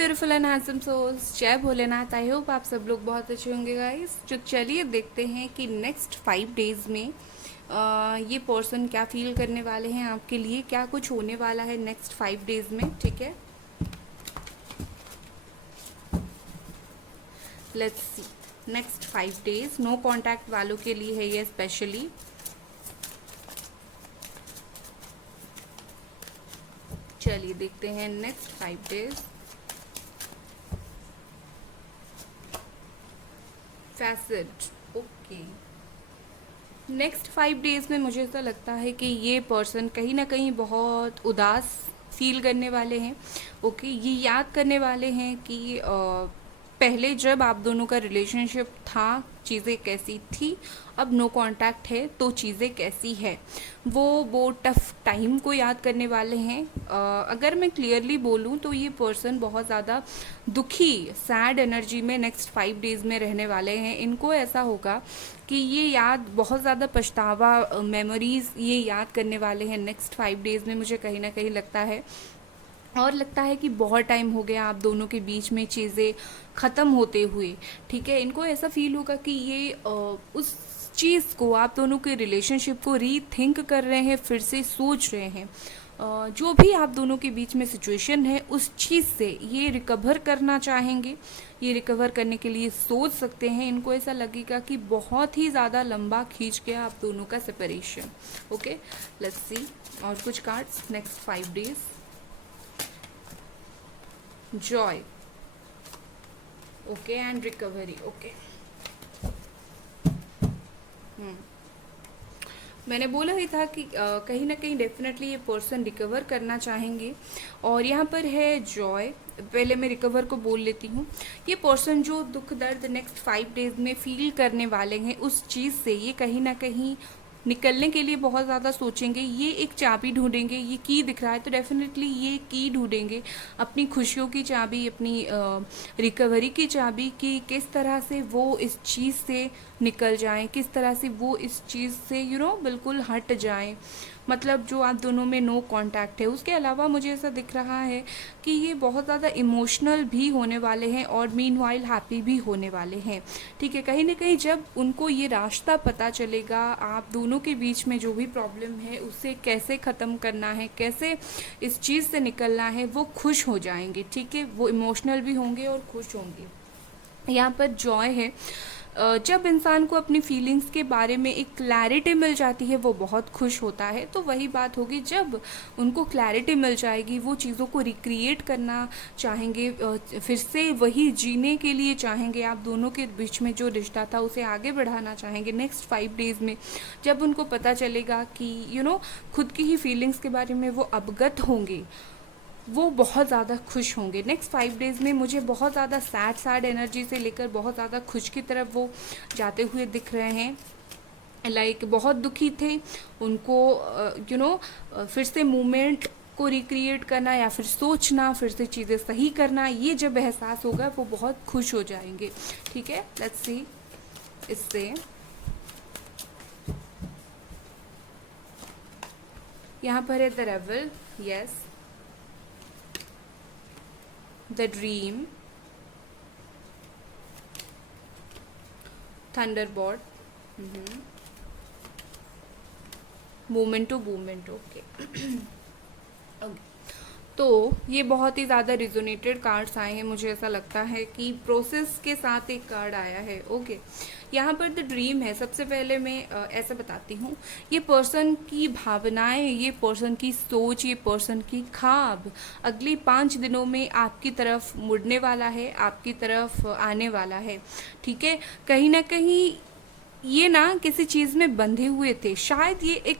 Beautiful and handsome souls, जय Bholenath. I hope आप सब लोग बहुत अच्छे होंगे गाइस। जो चलिए देखते हैं कि नेक्स्ट 5 डेज़ में ये पर्सन क्या फील करने वाले हैं आपके लिए, क्या कुछ होने वाला है नेक्स्ट 5 डेज़ में। ठीक है, let's see. Next 5 days no contact वालों के लिए है ये स्पेशली। चलिए देखते हैं next 5 days. Facet, okay. Next 5 days में मुझे ऐसा लगता है कि ये पर्सन कहीं ना कहीं बहुत उदास फील करने वाले हैं। ओके, ये याद करने वाले हैं कि पहले जब आप दोनों का रिलेशनशिप था चीज़ें कैसी थी, अब नो कांटेक्ट है तो चीज़ें कैसी है। वो टफ टाइम को याद करने वाले हैं। अगर मैं क्लियरली बोलूँ तो ये पर्सन बहुत ज़्यादा दुखी, सैड एनर्जी में नेक्स्ट 5 डेज़ में रहने वाले हैं। इनको ऐसा होगा कि ये याद बहुत ज़्यादा पछतावा, मेमोरीज़ ये याद करने वाले हैं नेक्स्ट 5 डेज़ में, मुझे कहीं ना कहीं लगता है। और लगता है कि बहुत टाइम हो गया आप दोनों के बीच में चीज़ें ख़त्म होते हुए। ठीक है, इनको ऐसा फील होगा कि ये उस चीज़ को, आप दोनों के रिलेशनशिप को रीथिंक कर रहे हैं, फिर से सोच रहे हैं। जो भी आप दोनों के बीच में सिचुएशन है उस चीज़ से ये रिकवर करना चाहेंगे। ये रिकवर करने के लिए सोच सकते हैं। इनको ऐसा लगेगा कि बहुत ही ज़्यादा लंबा खींच गया आप दोनों का सेपरेशन। ओके, लेट्स सी और कुछ cards next 5 days. Joy, okay, and recovery. Okay, मैंने बोला ही था कि कहीं ना कहीं डेफिनेटली ये पर्सन रिकवर करना चाहेंगे। और यहाँ पर है जॉय। पहले मैं रिकवर को बोल लेती हूँ। ये पर्सन जो दुख दर्द नेक्स्ट 5 डेज़ में फील करने वाले हैं उस चीज़ से ये कहीं ना कहीं निकलने के लिए बहुत ज़्यादा सोचेंगे। ये एक चाबी ढूंढेंगे। ये की दिख रहा है तो डेफिनेटली ये की ढूंढेंगे, अपनी खुशियों की चाबी, अपनी रिकवरी की चाबी, कि किस तरह से वो इस चीज़ से निकल जाएं, किस तरह से वो इस चीज़ से बिल्कुल हट जाएं। मतलब जो आप दोनों में नो कांटेक्ट है, उसके अलावा मुझे ऐसा दिख रहा है कि ये बहुत ज़्यादा इमोशनल भी होने वाले हैं और मीनवाइल हैप्पी भी होने वाले हैं। ठीक है, कहीं ना कहीं जब उनको ये रास्ता पता चलेगा आप दोनों के बीच में जो भी प्रॉब्लम है उसे कैसे ख़त्म करना है, कैसे इस चीज़ से निकलना है, वो खुश हो जाएंगे। ठीक है, वो इमोशनल भी होंगे और खुश होंगे। यहाँ पर जॉय है। जब इंसान को अपनी फीलिंग्स के बारे में एक क्लैरिटी मिल जाती है वो बहुत खुश होता है। तो वही बात होगी, जब उनको क्लैरिटी मिल जाएगी वो चीज़ों को रिक्रिएट करना चाहेंगे, फिर से वही जीने के लिए चाहेंगे। आप दोनों के बीच में जो रिश्ता था उसे आगे बढ़ाना चाहेंगे नेक्स्ट 5 डेज़ में। जब उनको पता चलेगा कि खुद की ही फीलिंग्स के बारे में वो अवगत होंगे, वो बहुत ज़्यादा खुश होंगे। नेक्स्ट 5 डेज़ में मुझे बहुत ज़्यादा सैड एनर्जी से लेकर बहुत ज़्यादा खुश की तरफ वो जाते हुए दिख रहे हैं। लाइक बहुत दुखी थे, उनको फिर से मूवमेंट को रिक्रिएट करना या फिर सोचना, फिर से चीज़ें सही करना, ये जब एहसास होगा वो बहुत खुश हो जाएंगे। ठीक है, लेट्स सी। इससे यहाँ पर है the reveal, yes, the dream, thunderbolt, memento memento. Okay तो ये बहुत ही ज़्यादा रिजोनेटेड कार्ड्स आए हैं। मुझे ऐसा लगता है कि प्रोसेस के साथ एक कार्ड आया है। ओके, यहाँ पर द ड्रीम है। सबसे पहले मैं ऐसा बताती हूँ, ये पर्सन की भावनाएं, ये पर्सन की सोच, ये पर्सन की ख्वाब अगले 5 दिनों में आपकी तरफ मुड़ने वाला है, आपकी तरफ आने वाला है। ठीक है, कहीं ना कहीं ये ना किसी चीज़ में बंधे हुए थे। शायद ये एक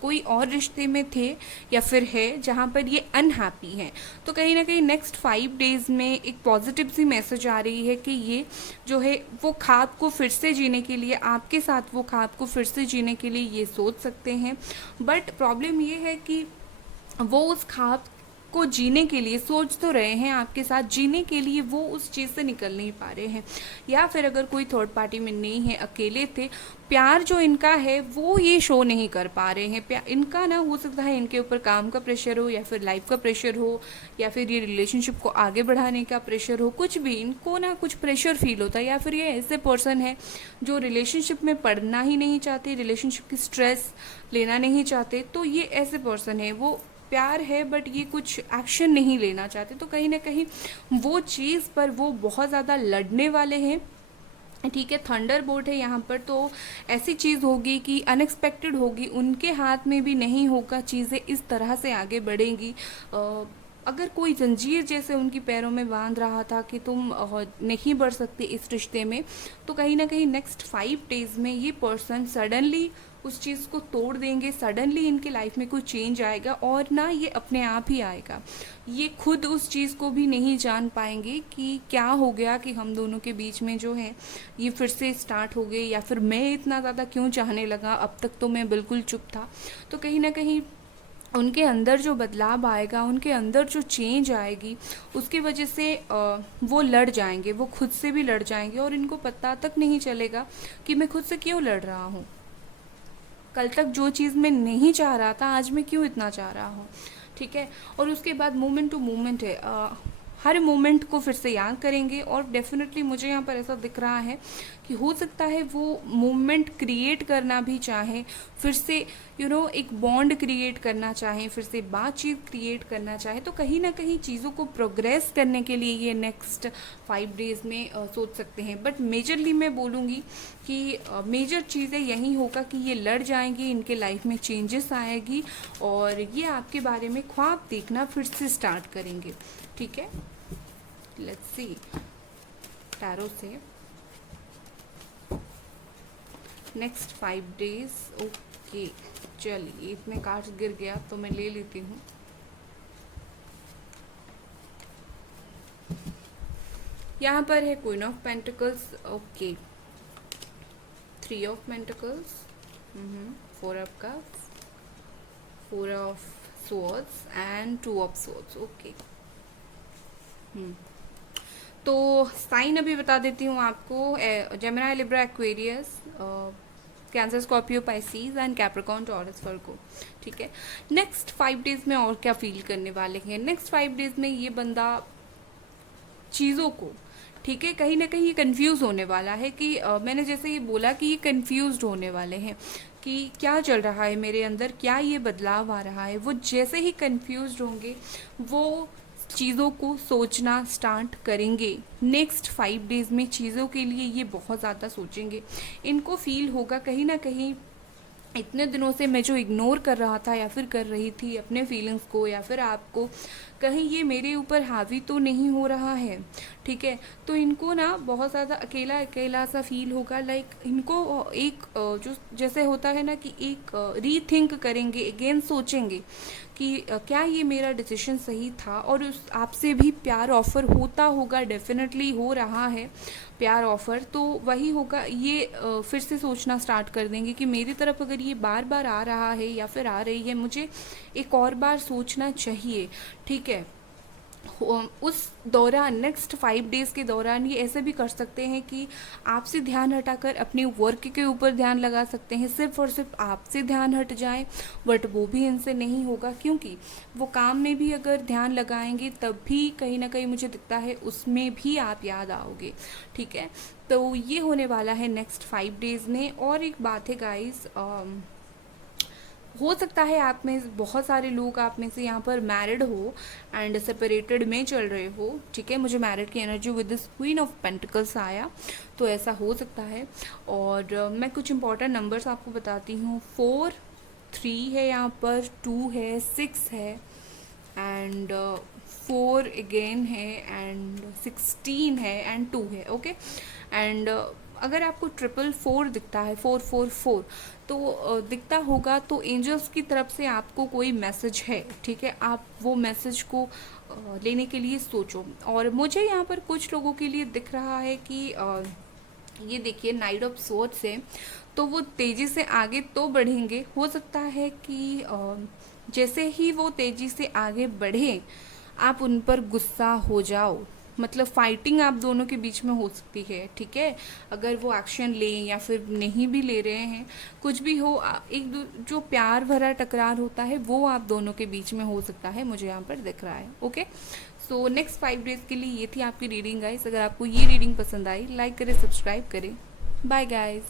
कोई और रिश्ते में थे या फिर है जहाँ पर ये अनहैप्पी हैं। तो कहीं ना कहीं नेक्स्ट 5 डेज़ में एक पॉजिटिव सी मैसेज आ रही है कि ये जो है वो ख्वाब को फिर से जीने के लिए, आपके साथ वो ख्वाब को फिर से जीने के लिए ये सोच सकते हैं। बट प्रॉब्लम ये है कि वो उस ख्वाब को जीने के लिए सोच तो रहे हैं आपके साथ, जीने के लिए वो उस चीज़ से निकल नहीं पा रहे हैं। या फिर अगर कोई थर्ड पार्टी में नहीं है, अकेले थे, प्यार जो इनका है वो ये शो नहीं कर पा रहे हैं। प्यार इनका ना, हो सकता है इनके ऊपर काम का प्रेशर हो, या फिर लाइफ का प्रेशर हो, या फिर ये रिलेशनशिप को आगे बढ़ाने का प्रेशर हो, कुछ भी इनको ना कुछ प्रेशर फील होता है। या फिर ये ऐसे पर्सन है जो रिलेशनशिप में पढ़ना ही नहीं चाहते, रिलेशनशिप की स्ट्रेस लेना नहीं चाहते। तो ये ऐसे पर्सन है, वो प्यार है बट ये कुछ एक्शन नहीं लेना चाहते। तो कहीं ना कहीं वो चीज़ पर वो बहुत ज़्यादा लड़ने वाले हैं, ठीक है। थंडर बोल्ट है यहाँ पर, तो ऐसी चीज़ होगी कि अनएक्सपेक्टेड होगी, उनके हाथ में भी नहीं होगा, चीज़ें इस तरह से आगे बढ़ेंगी। अगर कोई जंजीर जैसे उनकी पैरों में बांध रहा था कि तुम नहीं बढ़ सकते इस रिश्ते में, तो कहीं ना कहीं नेक्स्ट 5 डेज़ में ये पर्सन सडनली उस चीज़ को तोड़ देंगे। सडनली इनके लाइफ में कोई चेंज आएगा, और ना ये अपने आप ही आएगा। ये खुद उस चीज़ को भी नहीं जान पाएंगे कि क्या हो गया, कि हम दोनों के बीच में जो है ये फिर से स्टार्ट हो गई, या फिर मैं इतना ज़्यादा क्यों चाहने लगा, अब तक तो मैं बिल्कुल चुप था। तो कहीं ना कहीं उनके अंदर जो बदलाव आएगा, उनके अंदर जो चेंज आएगी, उसकी वजह से वो लड़ जाएंगे, वो खुद से भी लड़ जाएंगे, और इनको पता तक नहीं चलेगा कि मैं खुद से क्यों लड़ रहा हूँ। कल तक जो चीज़ मैं नहीं चाह रहा था, आज मैं क्यों इतना चाह रहा हूँ, ठीक है। और उसके बाद मोमेंट टू मोमेंट है, हर मोमेंट को फिर से याद करेंगे। और डेफिनेटली मुझे यहाँ पर ऐसा दिख रहा है कि हो सकता है वो मोमेंट क्रिएट करना भी चाहें, फिर से एक बॉन्ड क्रिएट करना चाहें, फिर से बातचीत क्रिएट करना चाहें। तो कहीं ना कहीं चीज़ों को प्रोग्रेस करने के लिए ये नेक्स्ट 5 डेज़ में सोच सकते हैं। बट मेजरली मैं बोलूँगी कि मेजर चीज़ें यही होगा कि ये लड़ जाएंगी, इनके लाइफ में चेंजेस आएगी, और ये आपके बारे में ख्वाब देखना फिर से स्टार्ट करेंगे, ठीक है। लेट्स सी टैरो से नेक्स्ट 5 डेज। ओके, चलिए, इसमें कार्ड्स गिर गया तो मैं ले लेती हूँ। यहाँ पर है queen of pentacles, okay, 3 of pentacles, 4 of cups, 4 of swords and 2 of swords, okay. तो साइन अभी बता देती हूँ आपको, Gemini, Libra, Aquarius, Cancer, Scorpio, Pisces and Capricorn, Taurus, Virgo, ठीक है। नेक्स्ट 5 डेज में और क्या फील करने वाले हैं? नेक्स्ट 5 डेज में ये बंदा चीज़ों को, ठीक है, कहीं ना कहीं ये कंफ्यूज होने वाला है कि मैंने जैसे ये बोला कि ये कंफ्यूज्ड होने वाले हैं कि क्या चल रहा है मेरे अंदर, क्या ये बदलाव आ रहा है। वो जैसे ही कंफ्यूज्ड होंगे, वो चीज़ों को सोचना स्टार्ट करेंगे। नेक्स्ट 5 डेज़ में चीज़ों के लिए ये बहुत ज़्यादा सोचेंगे। इनको फील होगा कहीं ना कहीं इतने दिनों से मैं जो इग्नोर कर रहा था या फिर कर रही थी अपने फीलिंग्स को या फिर आपको, कहीं ये मेरे ऊपर हावी तो नहीं हो रहा है, ठीक है। तो इनको ना बहुत ज़्यादा अकेला अकेला सा फील होगा। लाइक इनको एक जो जैसे होता है ना कि एक रीथिंक करेंगे, अगेन सोचेंगे कि क्या ये मेरा डिसीजन सही था। और उस आपसे भी प्यार ऑफ़र होता होगा, डेफिनेटली हो रहा है प्यार ऑफ़र, तो वही होगा। ये फिर से सोचना स्टार्ट कर देंगे कि मेरी तरफ अगर ये बार बार आ रहा है या फिर आ रही है, मुझे एक और बार सोचना चाहिए, ठीक है। उस दौरान नेक्स्ट 5 डेज़ के दौरान ये ऐसे भी कर सकते हैं कि आपसे ध्यान हटाकर अपनी वर्क के ऊपर ध्यान लगा सकते हैं, सिर्फ और सिर्फ आपसे ध्यान हट जाए। बट वो भी इनसे नहीं होगा, क्योंकि वो काम में भी अगर ध्यान लगाएंगे तब भी कहीं ना कहीं मुझे दिखता है उसमें भी आप याद आओगे, ठीक है। तो ये होने वाला है नेक्स्ट 5 डेज़ में। और एक बात है गाइस, हो सकता है आप में बहुत सारे लोग आप में से यहाँ पर मैरिड हो एंड सेपरेटेड में चल रहे हो, ठीक है। मुझे मैरिड की energy with this queen of pentacles आया, तो ऐसा हो सकता है। और मैं कुछ इंपॉर्टेंट नंबर्स आपको बताती हूँ। 4, 3 है यहाँ पर, 2 है, 6 है एंड 4 अगेन है एंड 16 है एंड 2 है, ओके। एंड अगर आपको 444 दिखता है, 444 तो दिखता होगा, तो एंजल्स की तरफ से आपको कोई मैसेज है, ठीक है। आप वो मैसेज को लेने के लिए सोचो। और मुझे यहाँ पर कुछ लोगों के लिए दिख रहा है कि ये देखिए नाइट ऑफ स्वॉर्ड्स है, तो वो तेज़ी से आगे तो बढ़ेंगे, हो सकता है कि जैसे ही वो तेज़ी से आगे बढ़े आप उन पर गुस्सा हो जाओ, मतलब फाइटिंग आप दोनों के बीच में हो सकती है, ठीक है। अगर वो एक्शन लें या फिर नहीं भी ले रहे हैं, कुछ भी हो, जो प्यार भरा टकरार होता है वो आप दोनों के बीच में हो सकता है, मुझे यहाँ पर दिख रहा है। ओके, सो नेक्स्ट 5 डेज के लिए ये थी आपकी रीडिंग गाइस। अगर आपको ये रीडिंग पसंद आई, लाइक करें, सब्सक्राइब करें। Bye guys.